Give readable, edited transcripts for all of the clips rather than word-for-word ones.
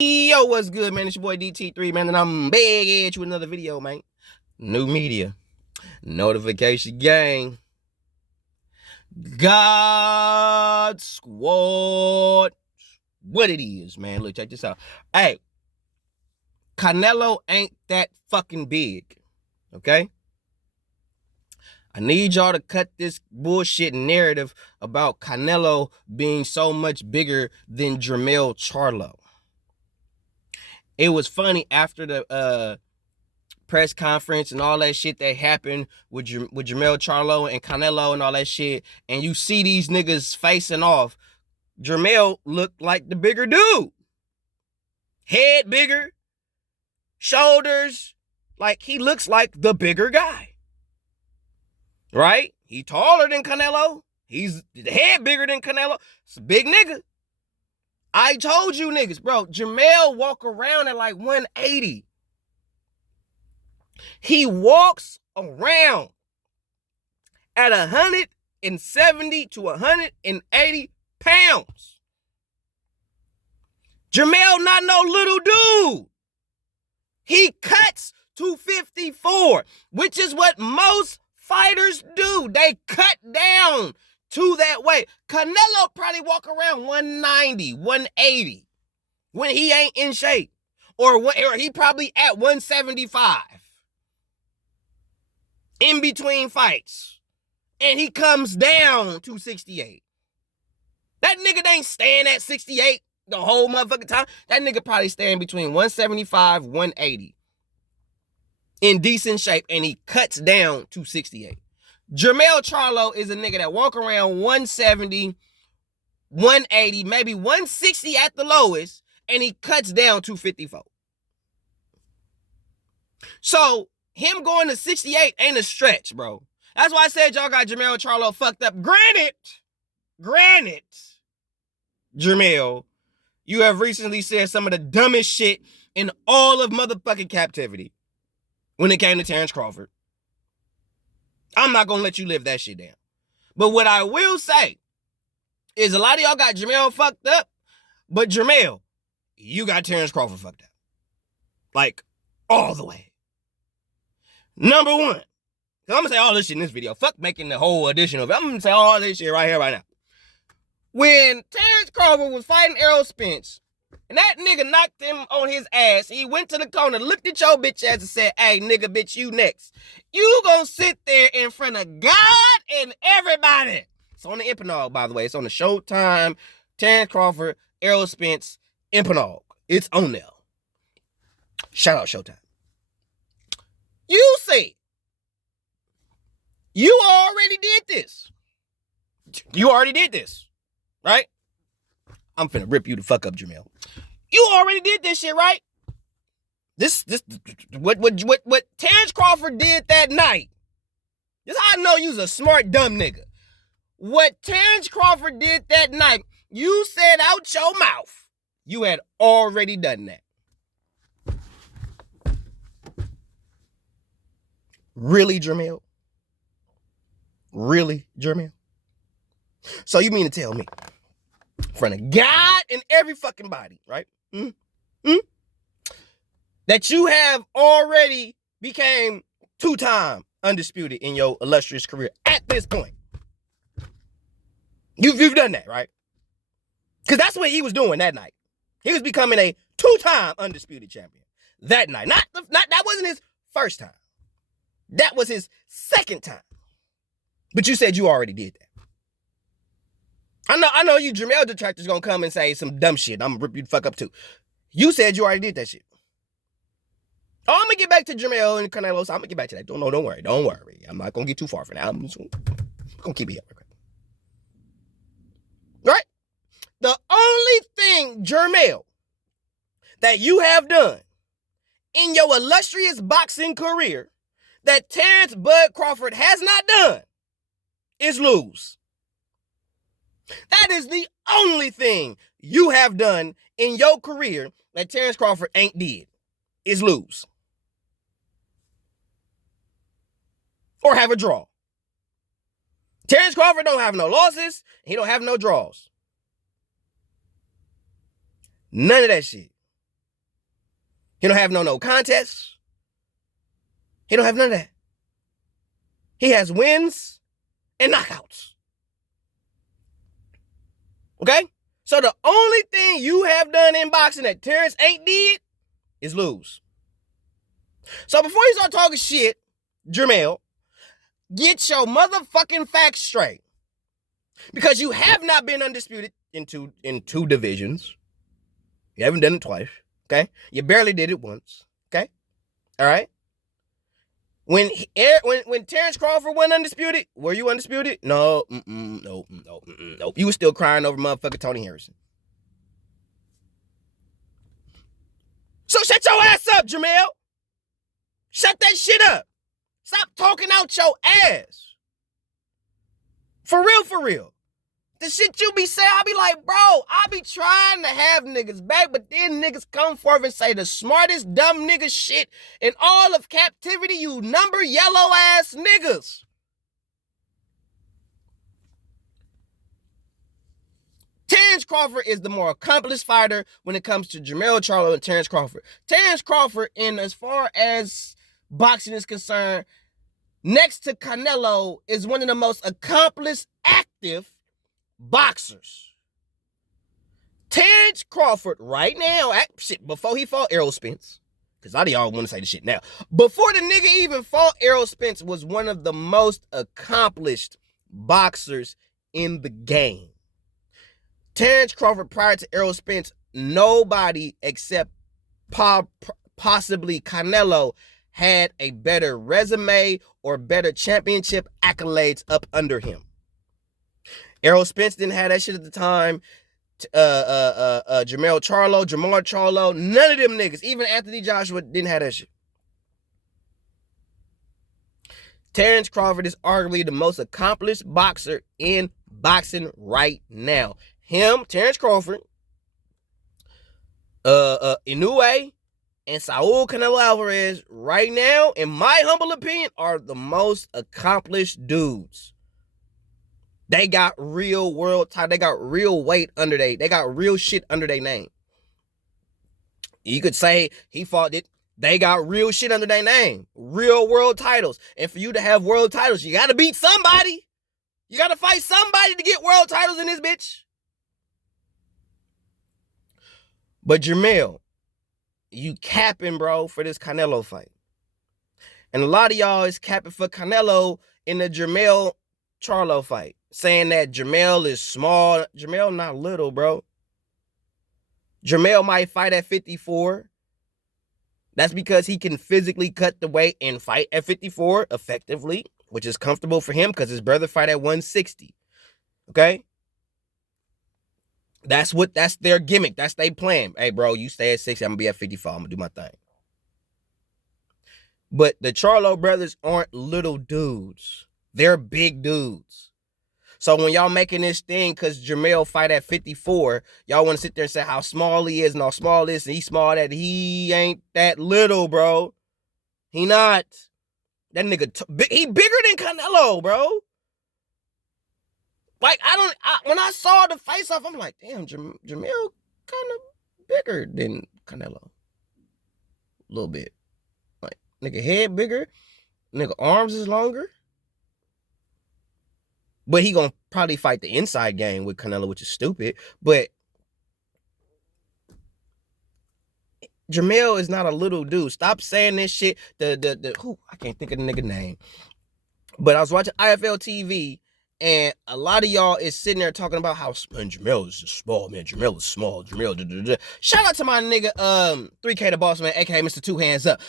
Yo, what's good, man? It's your boy DT3, man, and I'm back at you with another video, man. New media, notification gang, God Squad. What it is, man. Look, check this out. Hey, Canelo ain't that fucking big, okay? I need y'all to cut this bullshit narrative about Canelo being so much bigger than Jermell Charlo. It was funny after the press conference and all that shit that happened with Jermell Charlo and Canelo and all that shit, and you see these niggas facing off. Jermell looked like the bigger dude. Head bigger, shoulders, like he looks like the bigger guy. Right? He taller than Canelo. He's the head bigger than Canelo. It's a big nigga. I told you niggas, bro, Jermell walk around at like 180. He walks around at 170 to 180 pounds. Jermell not no little dude. He cuts 254, which is what most fighters do. They cut down to that weight. Canelo probably walk around 190, 180 when he ain't in shape. Or he probably at 175 in between fights. And he comes down to 68. That nigga ain't staying at 68 the whole motherfucking time. That nigga probably staying between 175, 180 in decent shape, and he cuts down to 68. Jermell Charlo is a nigga that walk around 170, 180, maybe 160 at the lowest, and he cuts down to 54. So him going to 68 ain't a stretch, bro. That's why I said y'all got Jermell Charlo fucked up. Granted, Jermell, you have recently said some of the dumbest shit in all of motherfucking captivity when it came to Terrence Crawford. I'm not going to let you live that shit down. But what I will say is a lot of y'all got Jermell fucked up, but Jermell, you got Terrence Crawford fucked up. Like, all the way. Number one, I'm going to say all this shit in this video. Fuck making the whole edition of it. I'm going to say all this shit right here, right now. When Terrence Crawford was fighting Errol Spence, and that nigga knocked him on his ass, he went to the corner, looked at your bitch ass and said, hey, nigga, bitch, you next. You gonna sit there in front of God and everybody. It's on the Impanog, by the way. It's on the Showtime, Terrence Crawford, Errol Spence, Impanog. It's on there. Shout out Showtime. You see, you already did this. You already did this, right? I'm finna rip you the fuck up, Jermell. You already did this shit, right? What Terrence Crawford did that night. This is how I know you's a smart, dumb nigga. What Terrence Crawford did that night, you said out your mouth, you had already done that. Really, Jermell? Really, Jermell? So you mean to tell me, in front of God and every fucking body, right? That you have already became two-time undisputed in your illustrious career at this point. You've done that, right? Because that's what he was doing that night. He was becoming a two-time undisputed champion that night. Not that wasn't his first time. That was his second time. But you said you already did that. I know you Jermell detractors gonna come and say some dumb shit. I'm gonna rip you the fuck up too. You said you already did that shit. Oh, I'm gonna get back to Jermell and Canelo. So I'm gonna get back to that. Don't worry. I'm not gonna get too far for now. I'm just gonna keep it here. Right? The only thing, Jermell, that you have done in your illustrious boxing career that Terrence Bud Crawford has not done is lose. That is the only thing you have done in your career that Terrence Crawford ain't did, is lose. Or have a draw. Terrence Crawford don't have no losses. He don't have no draws. None of that shit. He don't have no contests. He don't have none of that. He has wins and knockouts. Okay? So the only thing you have done in boxing that Terrence ain't did is lose. So before you start talking shit, Jermell, get your motherfucking facts straight. Because you have not been undisputed in two divisions. You haven't done it twice. Okay? You barely did it once. Okay? All right? When Terrence Crawford went undisputed, were you undisputed? No. Nope. You were still crying over motherfucking Tony Harrison. So shut your ass up, Jermell. Shut that shit up. Stop talking out your ass. For real. The shit you be saying, I be like, bro, I be trying to have niggas back, but then niggas come forth and say the smartest dumb nigga shit in all of captivity, you number yellow ass niggas. Terrence Crawford is the more accomplished fighter when it comes to Jermell Charlo and Terrence Crawford. Terrence Crawford, in as far as boxing is concerned, next to Canelo, is one of the most accomplished active boxers. Terrence Crawford right now, before he fought Errol Spence, because a lot of y'all want to say the shit now, before the nigga even fought Errol Spence, was one of the most accomplished boxers in the game. Terrence Crawford, prior to Errol Spence, nobody except possibly Canelo had a better resume or better championship accolades up under him. Errol Spence didn't have that shit at the time. Jermell Charlo, none of them niggas, even Anthony Joshua, didn't have that shit. Terrence Crawford is arguably the most accomplished boxer in boxing right now. Him, Terrence Crawford, Inoue, and Saul Canelo Alvarez right now, in my humble opinion, are the most accomplished dudes. They got real world title. They got real weight under they got real shit under their name. You could say he fought it. They got real shit under their name. Real world titles. And for you to have world titles, you got to beat somebody. You got to fight somebody to get world titles in this bitch. But Jermell, you capping, bro, for this Canelo fight. And a lot of y'all is capping for Canelo in the Jermell Charlo fight, saying that Jermell is small. Jermell not little, bro. Jermell might fight at 54. That's because he can physically cut the weight and fight at 54 effectively, which is comfortable for him because his brother fight at 160. Okay? That's their gimmick. That's their plan. Hey, bro, you stay at 60. I'm going to be at 54. I'm going to do my thing. But the Charlo brothers aren't little dudes. They're big dudes. So when y'all making this thing because Jermell fight at 54, y'all want to sit there and say how small he is and how small this and he's small that he ain't that little, bro. He not. That nigga, he bigger than Canelo, bro. Like, when I saw the face-off, I'm like, damn, Jermell kind of bigger than Canelo. A little bit. Like, nigga head bigger. Nigga arms is longer. But he gonna probably fight the inside game with Canelo, which is stupid. But Jermell is not a little dude. Stop saying this shit. I can't think of the nigga name. But I was watching IFL TV, and a lot of y'all is sitting there talking about how, man, Jermell is just small, man. Jermell is small. Shout out to my nigga, 3K the Boss Man, aka Mr. Two Hands Up.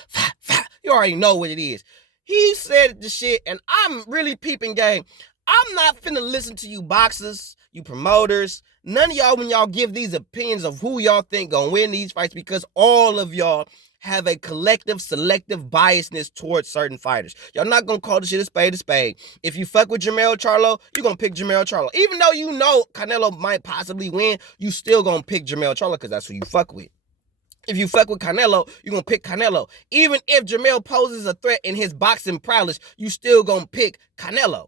You already know what it is. He said the shit, and I'm really peeping game. I'm not finna listen to you boxers, you promoters, none of y'all when y'all give these opinions of who y'all think gonna win these fights, because all of y'all have a collective, selective biasness towards certain fighters. Y'all not gonna call this shit a spade a spade. If you fuck with Jermell Charlo, you're gonna pick Jermell Charlo. Even though you know Canelo might possibly win, you still gonna pick Jermell Charlo because that's who you fuck with. If you fuck with Canelo, you're gonna pick Canelo. Even if Jermell poses a threat in his boxing prowess, you still gonna pick Canelo.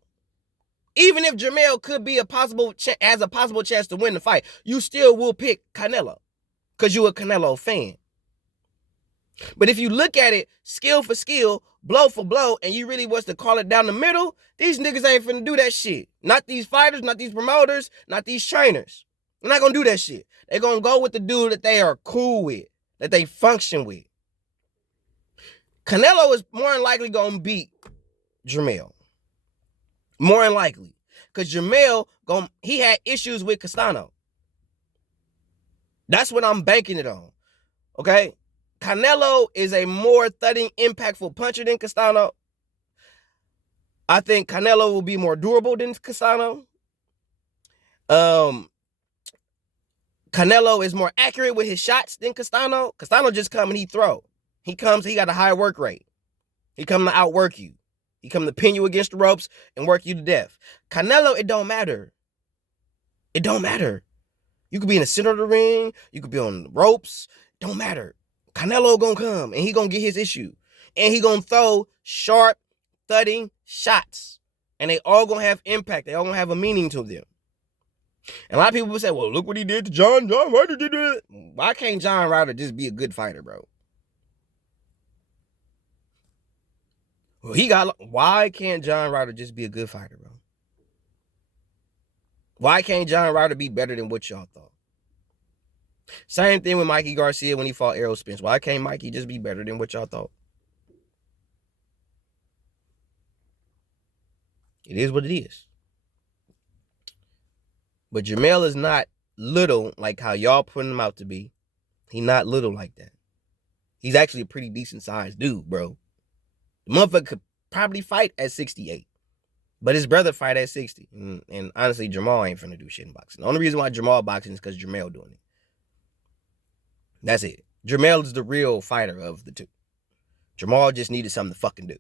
Even if Jermell could be has a possible chance to win the fight, you still will pick Canelo because you're a Canelo fan. But if you look at it, skill for skill, blow for blow, and you really was to call it down the middle, these niggas ain't finna do that shit. Not these fighters, not these promoters, not these trainers. They're not gonna do that shit. They're gonna go with the dude that they are cool with, that they function with. Canelo is more than likely gonna beat Jermell. More than likely. Because Jermell, he had issues with Castano. That's what I'm banking it on. Okay? Canelo is a more thudding, impactful puncher than Castano. I think Canelo will be more durable than Castano. Canelo is more accurate with his shots than Castano. Castano just come and he throw. He comes, he got a high work rate. He come to outwork you. He come to pin you against the ropes and work you to death. Canelo, it don't matter. It don't matter. You could be in the center of the ring. You could be on the ropes. Don't matter. Canelo gonna come and he gonna get his issue. And he gonna throw sharp, thudding shots. And they all gonna have impact. They all gonna have a meaning to them. And a lot of people will say, well, look what he did to John Ryder did it. Why can't John Ryder just be a good fighter, bro? Well, why can't John Ryder just be a good fighter, bro? Why can't John Ryder be better than what y'all thought? Same thing with Mikey Garcia when he fought Errol Spence. Why can't Mikey just be better than what y'all thought? It is what it is. But Jermell is not little like how y'all putting him out to be. He's not little like that. He's actually a pretty decent sized dude, bro. The motherfucker could probably fight at 68. But his brother fight at 60. And honestly, Jermell ain't finna do shit in boxing. The only reason why Jermell boxing is because Jermell doing it. That's it. Jermell is the real fighter of the two. Jermell just needed something to fucking do.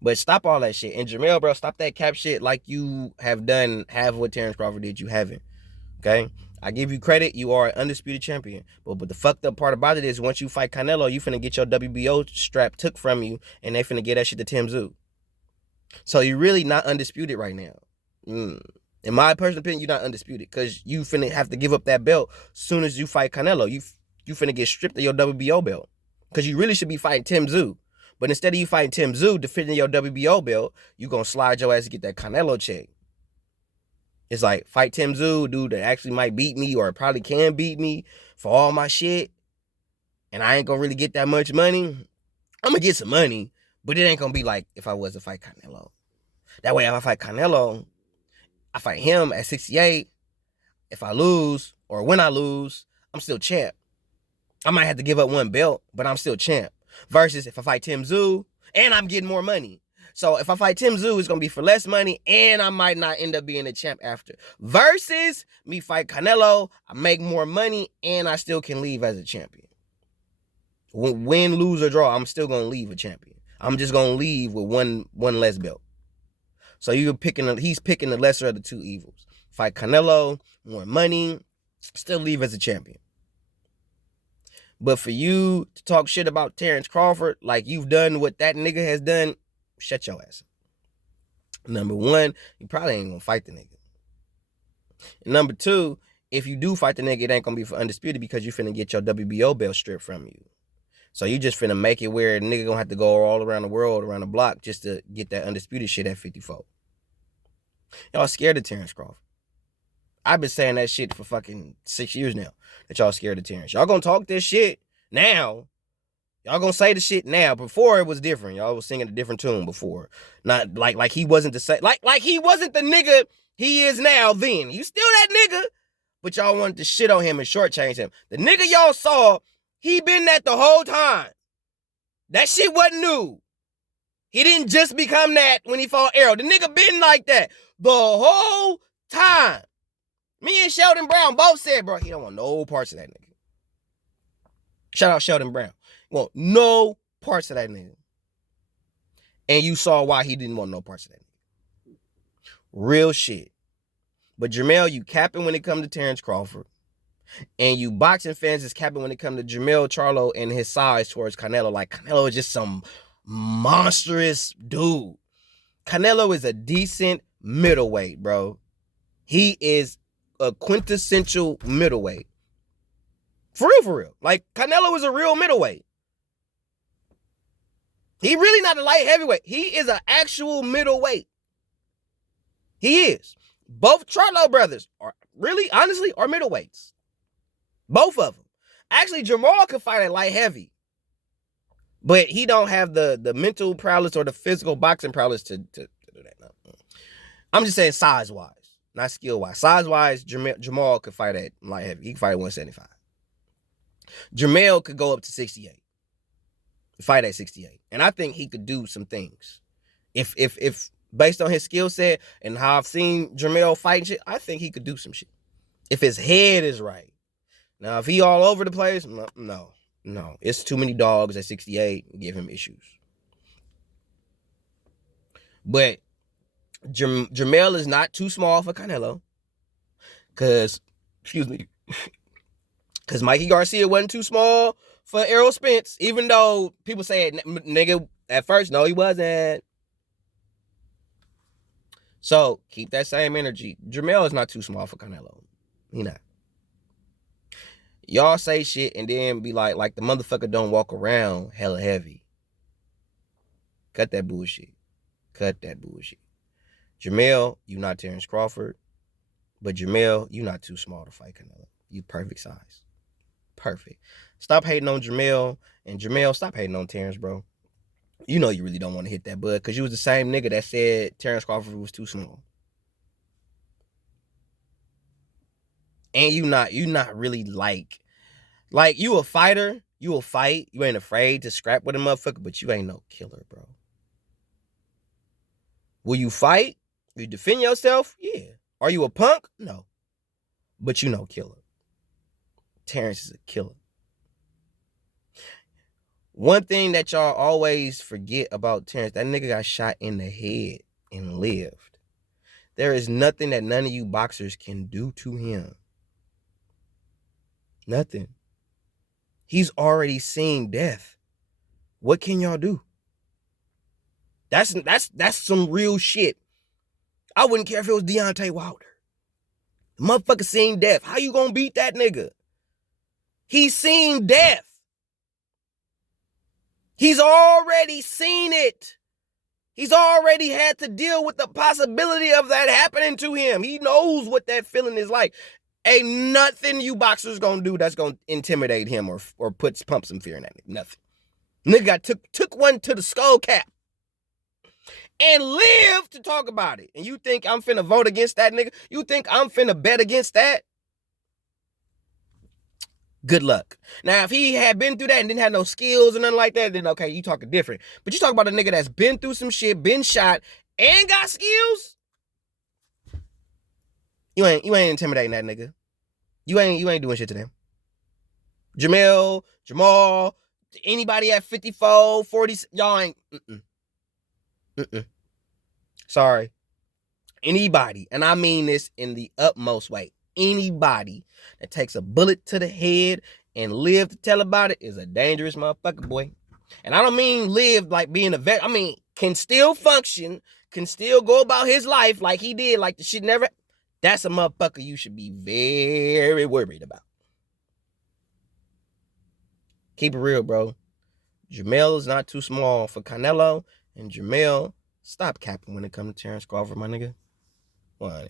But stop all that shit. And Jermell, bro, stop that cap shit like you have done half of what Terrence Crawford did. You haven't. Okay? I give you credit. You are an undisputed champion. But the fucked up part about it is once you fight Canelo, you finna get your WBO strap took from you and they finna get that shit to Tim Tszyu. So you're really not undisputed right now. In my personal opinion, you're not undisputed because you finna have to give up that belt as soon as you fight Canelo. You finna get stripped of your WBO belt because you really should be fighting Tim Tszyu. But instead of you fighting Tim Tszyu, defending your WBO belt, you gonna slide your ass to get that Canelo check. It's like, fight Tim Tszyu, dude that actually might beat me or probably can beat me for all my shit. And I ain't gonna really get that much money. I'm gonna get some money, but it ain't gonna be like if I was to fight Canelo. That way, if I fight Canelo, I fight him at 68. If I lose, or when I lose, I'm still champ. I might have to give up one belt, but I'm still champ. Versus if I fight Tim Tszyu, and I'm getting more money. So if I fight Tim Tszyu, it's going to be for less money, and I might not end up being a champ after. Versus me fight Canelo, I make more money, and I still can leave as a champion. Win, lose, or draw, I'm still going to leave a champion. I'm just going to leave with one less belt. So he's picking the lesser of the two evils. Fight Canelo, more money, still leave as a champion. But for you to talk shit about Terrence Crawford like you've done what that nigga has done, shut your ass up. Number one, you probably ain't gonna fight the nigga. And number two, if you do fight the nigga, it ain't gonna be for undisputed because you finna get your WBO belt stripped from you. So you just finna make it where the nigga gonna have to go all around the world, around the block, just to get that undisputed shit at 54. Y'all scared of Terrence Crawford. I've been saying that shit for fucking 6 years now, that y'all scared of Terrence. Y'all gonna talk this shit now. Y'all gonna say the shit now. Before it was different. Y'all was singing a different tune before. Not like he wasn't the same. Like he wasn't the nigga he is now then. You still that nigga, but y'all wanted to shit on him and shortchange him. The nigga y'all saw, he been that the whole time. That shit wasn't new. He didn't just become that when he fought Errol. The nigga been like that the whole time. Me and Sheldon Brown both said, bro, he don't want no parts of that nigga. Shout out Sheldon Brown. Want no parts of that nigga. And you saw why he didn't want no parts of that nigga. Real shit. But Jermell, you capping when it comes to Terrence Crawford. And you boxing fans is capping when it comes to Jermell Charlo and his size towards Canelo. Like, Canelo is just some monstrous dude. Canelo is a decent middleweight, bro. He is a quintessential middleweight. For real, for real. Like, Canelo is a real middleweight. He really not a light heavyweight. He is an actual middleweight. He is. Both Charlo brothers are really, honestly, are middleweights. Both of them. Actually, Jermell could fight at light heavy. But he don't have the mental prowess or the physical boxing prowess to do that. No. I'm just saying size-wise, not skill-wise. Size-wise, Jermell could fight at light heavy. He could fight at 175. Jermell could go up to 68. Fight at 68. And I think he could do some things. If based on his skill set and how I've seen Jermell fight shit, I think he could do some shit. If his head is right. Now, if he all over the place, no. It's too many dogs at 68 give him issues. But Jermell is not too small for Canelo. Because Mikey Garcia wasn't too small for Errol Spence, even though people say, nigga, at first, no, he wasn't. So, keep that same energy. Jermell is not too small for Canelo. He not. Y'all say shit and then be like the motherfucker don't walk around hella heavy. Cut that bullshit. Jermell, you not Terrence Crawford. But Jermell, you not too small to fight Canelo. You perfect size. Perfect. Stop hating on Jermell. And Jermell, stop hating on Terrence, bro. You know you really don't want to hit that bud because you was the same nigga that said Terrence Crawford was too small. And you not really like you a fighter, you will fight, you ain't afraid to scrap with a motherfucker, but you ain't no killer, bro. Will you fight? Will you defend yourself? Yeah. Are you a punk? No. But you no killer. Terrence is a killer. One thing that y'all always forget about Terrence, that nigga got shot in the head and lived. There is nothing that none of you boxers can do to him. Nothing. He's already seen death. What can y'all do? That's some real shit. I wouldn't care if it was Deontay Wilder. The motherfucker seen death. How you gonna beat that nigga? He's seen death. He's already seen it. He's already had to deal with the possibility of that happening to him. He knows what that feeling is like. Ain't nothing you boxers gonna do that's gonna intimidate him or pump some fear in that nigga. Nothing. Nigga took one to the skull cap and lived to talk about it. And you think I'm finna vote against that nigga? You think I'm finna bet against that? Good luck. Now, if he had been through that and didn't have no skills or nothing like that, then okay, you talking different. But you talk about a nigga that's been through some shit, been shot, and got skills. You ain't intimidating that nigga. You ain't doing shit to them. Jamal, anybody at 54, 40, y'all ain't. Sorry. Anybody, and I mean this in the utmost way, anybody that takes a bullet to the head and live to tell about it is a dangerous motherfucker, boy. And I don't mean live like being a vet. I mean, can still function, can still go about his life like he did, like the shit never. That's a motherfucker you should be very worried about. Keep it real, bro. Jermell is not too small for Canelo. And Jermell, stop capping when it comes to Terrence Crawford, my nigga. Why?